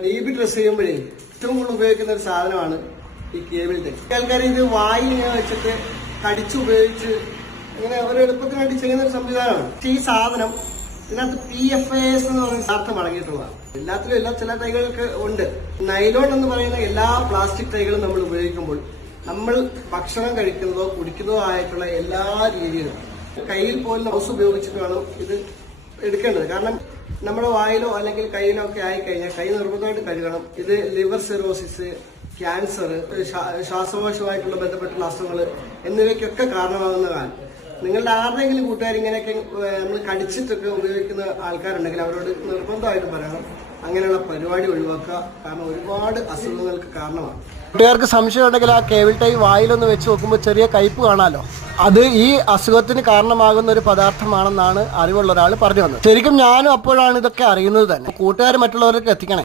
DB dress ചെയ്യുമ്പോഴേ ഏറ്റവും കൂടുതൽ ഉപയോഗിക്കുന്ന ഒരു സാധനമാണ് ഈ കേബിൾ ടൈ. ആൾക്കാർ ഇത് വായി ഇങ്ങനെ വെച്ചിട്ട് കടിച്ചു ഉപയോഗിച്ച് ഇങ്ങനെ ഒരു എളുപ്പത്തിന് വേണ്ടി ചെയ്യുന്ന ഒരു സംവിധാനമാണ്. ഈ സാധനം ഇതിനകത്ത് PFAS എന്ന് പറയുന്ന സാധനം അടങ്ങിയിട്ടുള്ളതാണ്. എല്ലാത്തിലും ചില തൈകൾക്ക് ഉണ്ട്. നൈലോൺ എന്ന് പറയുന്ന എല്ലാ പ്ലാസ്റ്റിക് തൈകളും നമ്മൾ ഉപയോഗിക്കുമ്പോൾ നമ്മൾ ഭക്ഷണം കഴിക്കുന്നതോ കുടിക്കുന്നതോ ആയിട്ടുള്ള എല്ലാ രീതിയിലും കയ്യിൽ പോലും ഗ്ലൗസ് ഉപയോഗിച്ചിട്ട് വേണം ഇത് എടുക്കേണ്ടത്. കാരണം നമ്മുടെ വായിലോ അല്ലെങ്കിൽ കയ്യിലോ ഒക്കെ ആയിക്കഴിഞ്ഞാൽ കൈ നിർബന്ധമായിട്ട് കഴുകണം. ഇത് ലിവർ സിറോസിസ്, ക്യാൻസർ, ശ്വാസകോശവുമായിട്ടുള്ള ബന്ധപ്പെട്ടുള്ള അസുഖങ്ങൾ എന്നിവയ്ക്കൊക്കെ കാരണമാകുന്നതാണ്. നിങ്ങളുടെ ആരുടെയെങ്കിലും കൂട്ടുകാർ ഇങ്ങനെയൊക്കെ നമ്മൾ കടിച്ചിട്ടൊക്കെ ഉപയോഗിക്കുന്ന ആൾക്കാരുണ്ടെങ്കിൽ അവരോട് നിർബന്ധമായിട്ട് പറയണം അങ്ങനെയുള്ള പരിപാടി ഒഴിവാക്കുക. കാരണം ഒരുപാട് അസുഖങ്ങൾക്ക് കാരണമാണ്. കൂട്ടുകാർക്ക് സംശയം ഉണ്ടെങ്കിൽ ആ കേബിൾ ടൈ വായിലൊന്ന് വെച്ച് നോക്കുമ്പോൾ ചെറിയ കയ്പ് കാണാമല്ലോ. അത് ഈ അസുഖത്തിന് കാരണമാകുന്ന ഒരു പദാർത്ഥമാണെന്നാണ് അറിവുള്ള ഒരാൾ പറഞ്ഞു വന്നത്. ശരിക്കും ഞാനും അപ്പോഴാണ് ഇതൊക്കെ അറിയുന്നത് തന്നെ. കൂട്ടുകാർ മറ്റുള്ളവർക്ക് എത്തിക്കണേ.